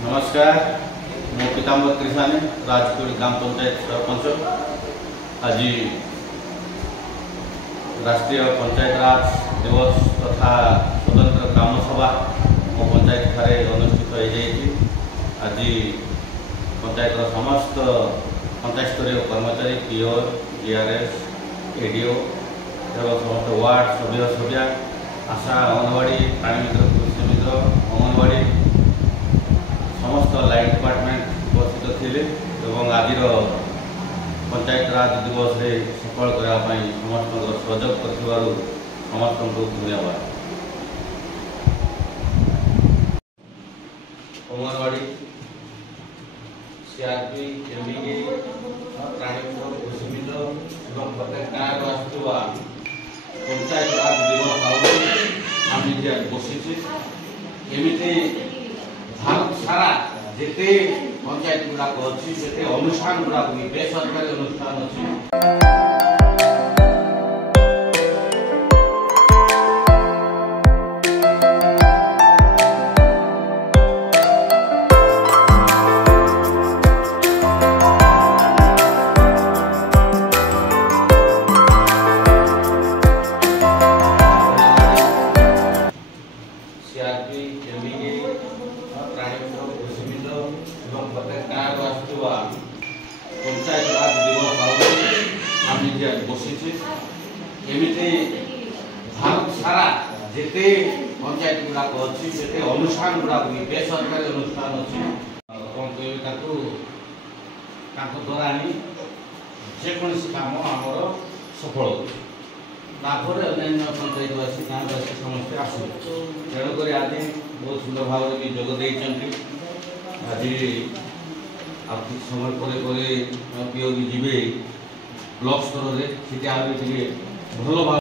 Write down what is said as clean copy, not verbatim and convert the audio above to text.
नमस्कार मो पीताम्बर त्रिसानी राजकोट ग्राम पंचायत सरपंच। आज राष्ट्रीय पंचायत राज दिवस तथा स्वतंत्र ग्राम सभा मो पंचायत ठारे अनुष्ठित हो जाएगी। आज पंचायत समस्त पंचायत स्तरीय कर्मचारी पीओ जीआरएस एडीओ एवं समस्त वार्ड सभ्य सभ्या आशा अंगनवाड़ी प्राणी मित्र कृषि मित्र अंगनवाड़ी समस्त लाइन डिपार्टमेंट उपस्थित थे और आज पंचायत राज दिवस रे सफल करने समस्त सहयोग कर समस्त को धन्यवाद। अंगनवाड़ी सीआरपी एमबीके प्राणी मित्र कृषि मित्र और प्रत्येक गाँव आसुवा पंचायत राज दिवस आम बसी एमती भारत सारा जिते पंचायत गुड़ाक अच्छी से अनुष्ठान गुड़ाक भी बेसरकारी अनुष्ठान अच्छी। सीआरपी एमबीके प्राणी मित्र कृषि मित्र और प्रत्येक गाँव आसुवा पंचायत राज दिवस आम बसी एमती भारत सारा जिते पंचायत गुड़ाक अच्छी से अनुष्ठान गुड़ाक भी बेसरकारी अनुष्ठान अच्छी कौन कह द्वारा ही जेकोसी कम आमर सफल होपर अन्य पंचायतवासी गाँववासी समस्ते आसो तेणुक आज बहुत सुंदर भाव भी जोगद आज किसी समय पर पीओ भी जी ब्लॉक स्तर में भल भाव